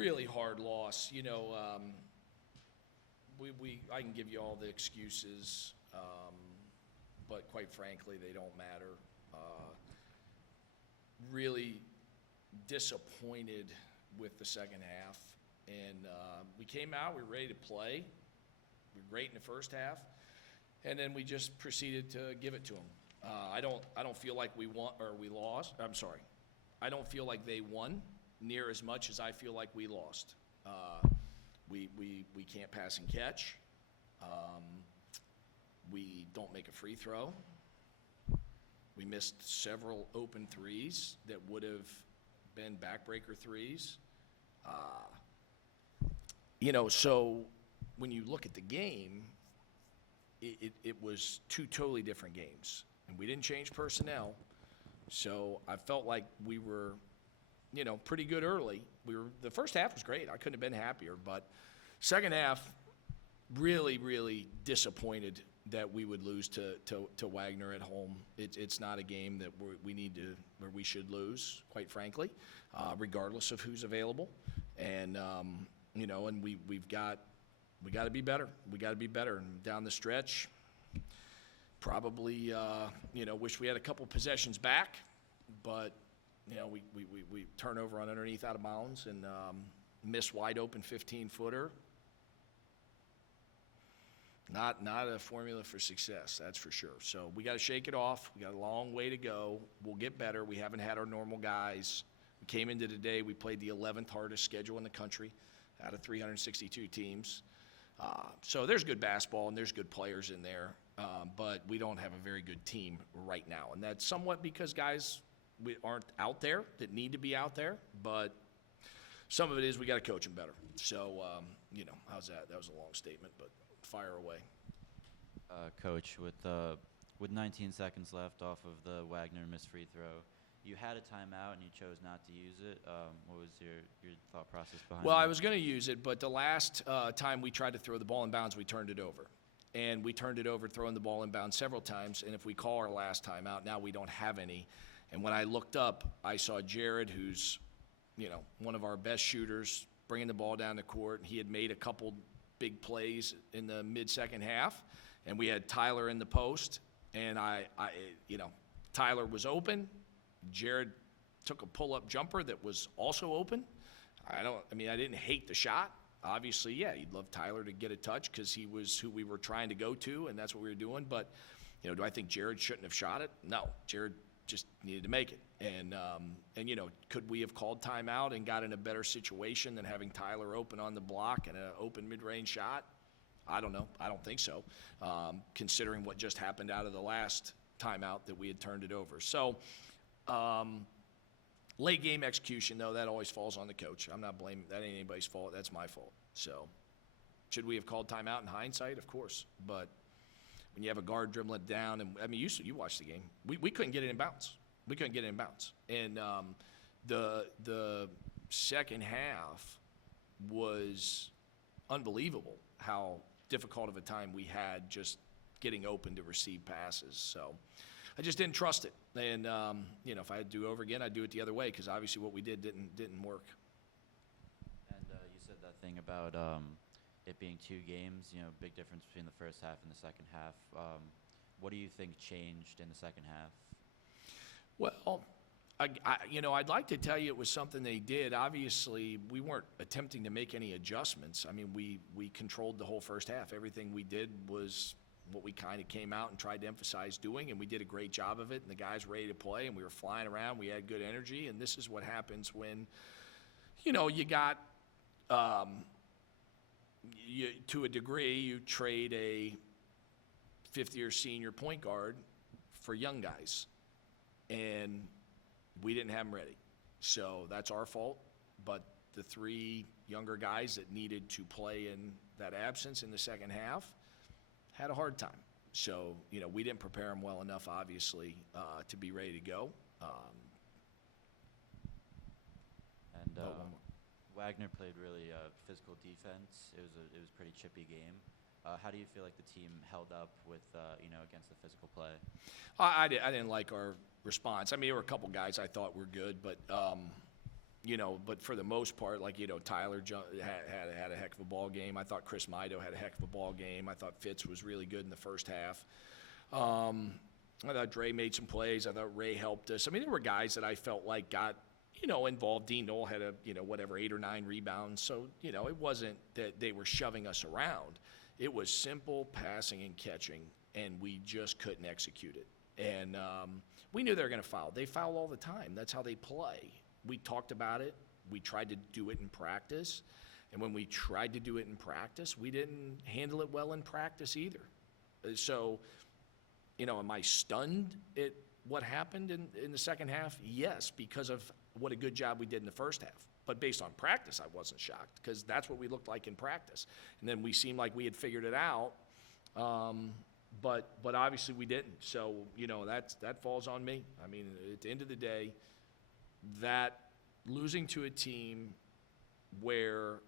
really hard loss. I can give you all the excuses, but quite frankly, they don't matter. Really disappointed with the second half, and we came out, we were ready to play. We were great in the first half, and then we just proceeded to give it to them. I don't feel like we won or we lost. I'm sorry. I don't feel like they won near as much as I feel like we lost. We can't pass and catch. We don't make a free throw. We missed several open threes that would have been backbreaker threes. So when you look at the game, it was two totally different games. And we didn't change personnel. So I felt like we were, pretty good early. The first half was great. I couldn't have been happier. But second half, really, really disappointed that we would lose to Wagner at home. It's not a game that we should lose, quite frankly, regardless of who's available. And and we got to be better. We got to be better. And down the stretch, probably wish we had a couple possessions back, but we turn over on underneath out of bounds and miss wide open 15-footer. Not a formula for success, that's for sure. So we got to shake it off. We got a long way to go. We'll get better. We haven't had our normal guys. We came into today, we played the 11th hardest schedule in the country out of 362 teams. So there's good basketball and there's good players in there, but we don't have a very good team right now. And that's somewhat because guys aren't out there that need to be out there, but some of it is we got to coach them better. So, how's that? That was a long statement, but fire away. Coach, with 19 seconds left off of the Wagner missed free throw, you had a timeout and you chose not to use it. What was your thought process behind Well, that? I was going to use it, but the last time we tried to throw the ball in bounds, we turned it over. And we turned it over throwing the ball in bounds several times, and if we call our last timeout, now we don't have any. And when I looked up, I saw Jared, who's one of our best shooters, bringing the ball down the court. He had made a couple big plays in the mid-second half, and we had Tyler in the post, and Tyler was open. Jared took a pull-up jumper that was also open. I didn't hate the shot. Obviously, yeah, you'd love Tyler to get a touch because he was who we were trying to go to, and that's what we were doing. But, do I think Jared shouldn't have shot it? No, Jared just needed to make it. And could we have called timeout and got in a better situation than having Tyler open on the block and an open mid-range shot? I don't know. I don't think so, considering what just happened out of the last timeout that we had turned it over. So late game execution, though, that always falls on the coach. I'm not blaming – that ain't anybody's fault. That's my fault. So should we have called timeout in hindsight? Of course. But when you have a guard dribbling it down, and you watched the game. We couldn't get it in bounds. We couldn't get it in bounds. And the second half was unbelievable how difficult of a time we had just getting open to receive passes. So I just didn't trust it. And, if I had to do it over again, I'd do it the other way because obviously what we did didn't work. And you said that thing about it being two games, big difference between the first half and the second half. What do you think changed in the second half? Well, I'd like to tell you it was something they did. Obviously, we weren't attempting to make any adjustments. We controlled the whole first half. Everything we did was what we kind of came out and tried to emphasize doing, and we did a great job of it, and the guys were ready to play, and we were flying around. We had good energy, and this is what happens when, you got to a degree, you trade a fifth-year senior point guard for young guys. And we didn't have them ready. So that's our fault. But the three younger guys that needed to play in that absence in the second half had a hard time. So, we didn't prepare them well enough, obviously, to be ready to go. Wagner played really physical defense. It was a pretty chippy game. How do you feel like the team held up with, against the physical play? I didn't like our response. There were a couple guys I thought were good, but But for the most part, like, Tyler had a heck of a ball game. I thought Chris Mido had a heck of a ball game. I thought Fitz was really good in the first half. I thought Dre made some plays. I thought Ray helped us. I mean, there were guys that I felt like got, involved. Dean Knoll had 8 or 9 rebounds. So, it wasn't that they were shoving us around. It was simple passing and catching, and we just couldn't execute it. And we knew they were going to foul. They foul all the time. That's how they play. We talked about it. We tried to do it in practice. And when we tried to do it in practice, we didn't handle it well in practice either. So, am I stunned at what happened in the second half? Yes, because of what a good job we did in the first half. But based on practice, I wasn't shocked because that's what we looked like in practice. And then we seemed like we had figured it out, but obviously we didn't. So, that falls on me. I mean, at the end of the day, that losing to a team where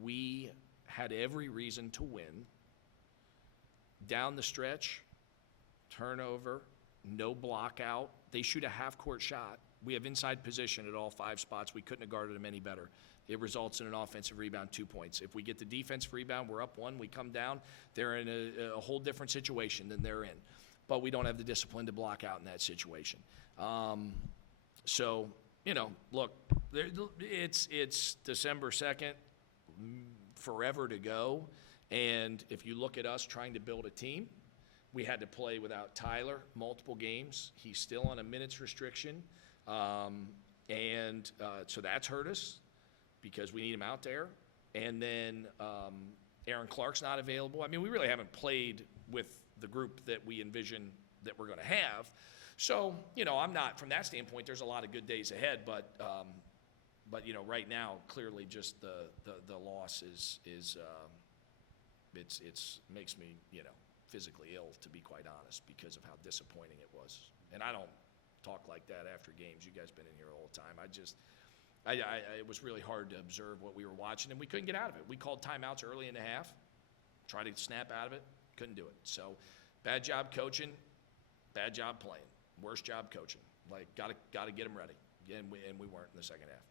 we had every reason to win, down the stretch, turnover, no block out. They shoot a half-court shot. We have inside position at all 5 spots. We couldn't have guarded them any better. It results in an offensive rebound, 2 points. If we get the defensive rebound, we're up 1. We come down, they're in a whole different situation than they're in. But we don't have the discipline to block out in that situation. So, look, it's December 2nd, forever to go. And if you look at us trying to build a team, we had to play without Tyler multiple games. He's still on a minutes restriction. So that's hurt us because we need him out there. And then Aaron Clark's not available. I mean, we really haven't played with the group that we envision that we're going to have. So, I'm not, from that standpoint, there's a lot of good days ahead, but right now, clearly just the loss it's makes me, physically ill, to be quite honest, because of how disappointing it was. And I don't talk like that after games. You guys been in here all the time. It was really hard to observe what we were watching, and we couldn't get out of it. We called timeouts early in the half, tried to snap out of it, couldn't do it. So, bad job coaching, bad job playing, worst job coaching. Like, gotta get them ready, and we weren't in the second half.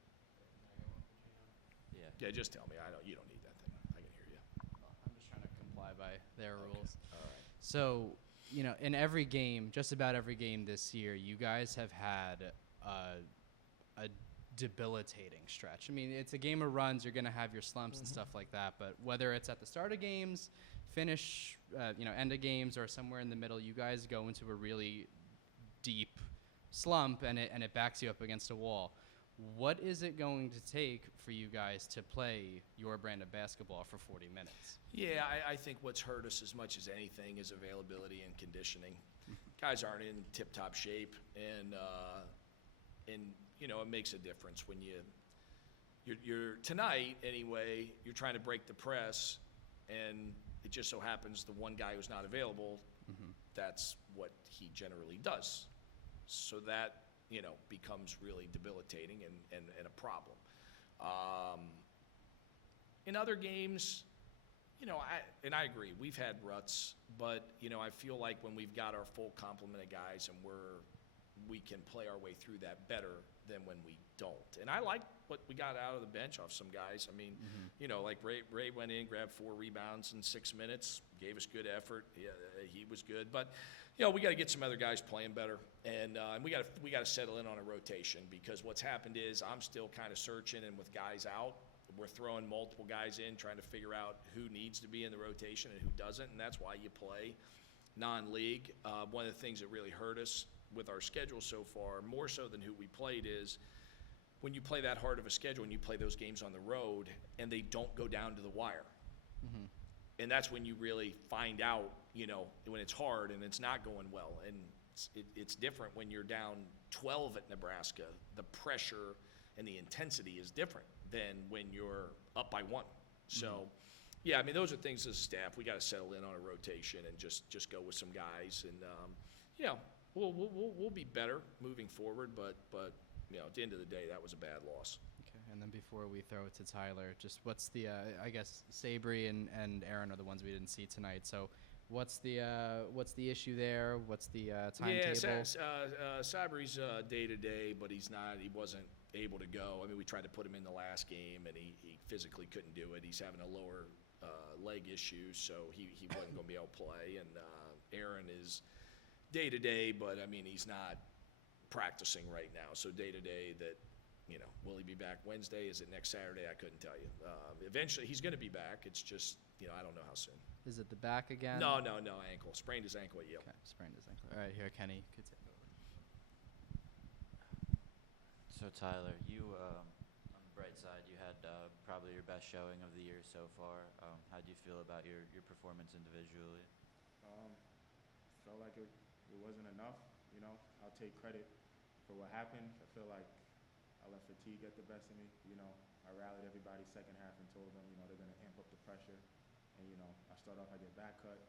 Yeah, just tell me. You don't need that thing. I can hear you. I'm just trying to comply by their rules. All right. So, in every game, just about every game this year, you guys have had a debilitating stretch. I mean, it's a game of runs. You're going to have your slumps and stuff like that. But whether it's at the start of games, finish, end of games, or somewhere in the middle, you guys go into a really deep slump, and it backs you up against a wall. What is it going to take for you guys to play your brand of basketball for 40 minutes? Yeah, I think what's hurt us as much as anything is availability and conditioning. Guys aren't in tip-top shape, and it makes a difference when you're tonight anyway. You're trying to break the press, and it just so happens the one guy who's not available. That's what he generally does. So that becomes really debilitating and a problem. In other games, I agree, we've had ruts, but, I feel like when we've got our full complement of guys and we can play our way through that better than when we don't. And I like what we got out of the bench off some guys. I mean, like Ray went in, grabbed 4 rebounds in 6 minutes, gave us good effort. He was good. But, we got to get some other guys playing better. And we got to settle in on a rotation, because what's happened is I'm still kind of searching, and with guys out, we're throwing multiple guys in, trying to figure out who needs to be in the rotation and who doesn't, and that's why you play non-league. One of the things that really hurt us with our schedule so far, more so than who we played, is when you play that hard of a schedule and you play those games on the road and they don't go down to the wire. And that's when you really find out, when it's hard and it's not going well. And it's different when you're down 12 at Nebraska. The pressure and the intensity is different than when you're up by 1. So, yeah, I mean, those are things as a staff. We got to settle in on a rotation and just go with some guys. And, we'll be better moving forward. But at the end of the day, that was a bad loss. Okay, and then before we throw it to Tyler, just what's the I guess Sabry and Aaron are the ones we didn't see tonight. So what's the issue there? What's the timetable? Yeah, Sabry's day to day, but he wasn't able to go. I mean, we tried to put him in the last game, and he physically couldn't do it. He's having a lower leg issue, so he wasn't going to be able to play. And Aaron is day-to-day, but, I mean, he's not practicing right now. So day-to-day that, will he be back Wednesday? Is it next Saturday? I couldn't tell you. Eventually, he's going to be back. It's just, I don't know how soon. Is it the back again? No, ankle. Sprained his ankle at Yale. Okay, sprained his ankle. All right, here, Kenny could take over. So Tyler, you on the bright side, you had probably your best showing of the year so far. How do you feel about your performance individually? Felt like it wasn't enough. I'll take credit for what happened. I feel like I let fatigue get the best of me. I rallied everybody second half and told them, they're going to amp up the pressure. And, I start off, I get back cut.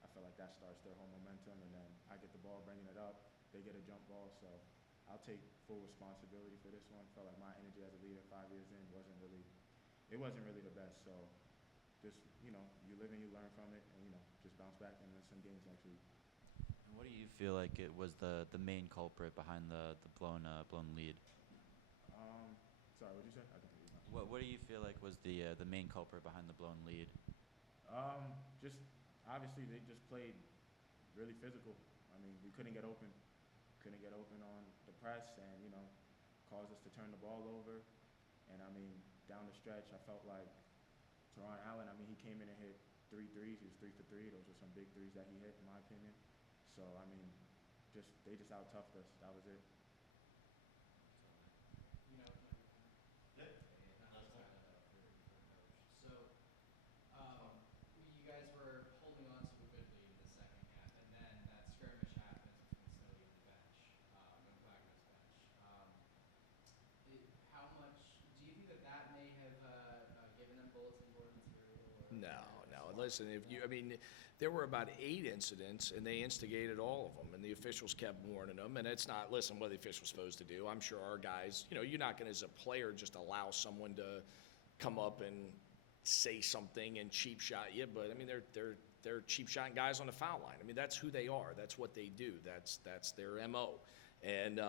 I feel like that starts their whole momentum. And then I get the ball, bringing it up. They get a jump ball. So I'll take full responsibility for this one. Felt like my energy as a leader 5 years in wasn't really the best. So just, you live and you learn from it and, just bounce back and win some games next week. And what do you feel like it was the main culprit behind the blown lead? Sorry, what did you say? I can hear you now. What do you feel like was the main culprit behind the blown lead? Just obviously they just played really physical. I mean, we couldn't get open on the press, and caused us to turn the ball over. And I mean, down the stretch, I felt like Teron Allen. I mean, he came in and hit 3 threes. He was 3 for 3. Those were some big threes that he hit, in my opinion. So I mean, they just out-toughed us. That was it. You guys were holding on to a good lead in the second half, and then that skirmish happens between Stony and the bench, and Wagner's bench. How much do you think that may have given them bulletin board material? No. Listen, there were about 8 incidents, and they instigated all of them, and the officials kept warning them. And it's not, listen, what are the officials supposed to do? I'm sure our guys, you're not going to, as a player, just allow someone to come up and say something and cheap shot you. But I mean, they're cheap shotting guys on the foul line. I mean, that's who they are. That's what they do. That's their MO. And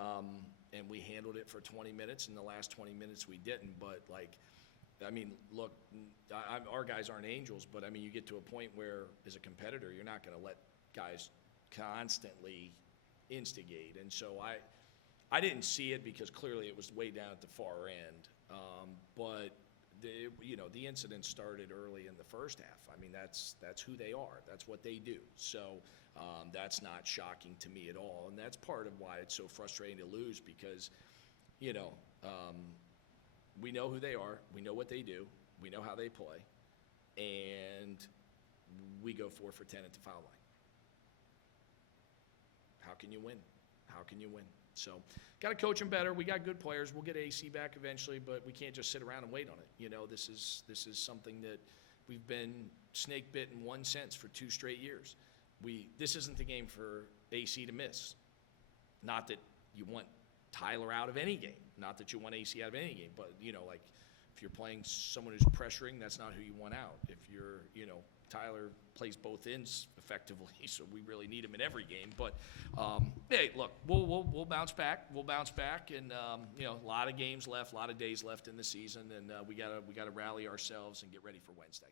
we handled it for 20 minutes. In the last 20 minutes, we didn't. But I mean, look, our guys aren't angels, but I mean, you get to a point where, as a competitor, you're not going to let guys constantly instigate. And so I didn't see it because clearly it was way down at the far end. But the incident started early in the first half. I mean, that's who they are. That's what they do. So that's not shocking to me at all. And that's part of why it's so frustrating to lose because, we know who they are. We know what they do. We know how they play. And we go 4 for 10 at the foul line. How can you win? So got to coach them better. We got good players. We'll get AC back eventually, but we can't just sit around and wait on it. This is something that we've been snake bit in one sense for 2 straight years. This isn't the game for AC to miss. Not that you want Tyler out of any game. Not that you want AC out of any game, but if you're playing someone who's pressuring, that's not who you want out. If you're, Tyler plays both ends effectively, so we really need him in every game. But hey, look, we'll bounce back. And a lot of games left, a lot of days left in the season, and we gotta rally ourselves and get ready for Wednesday.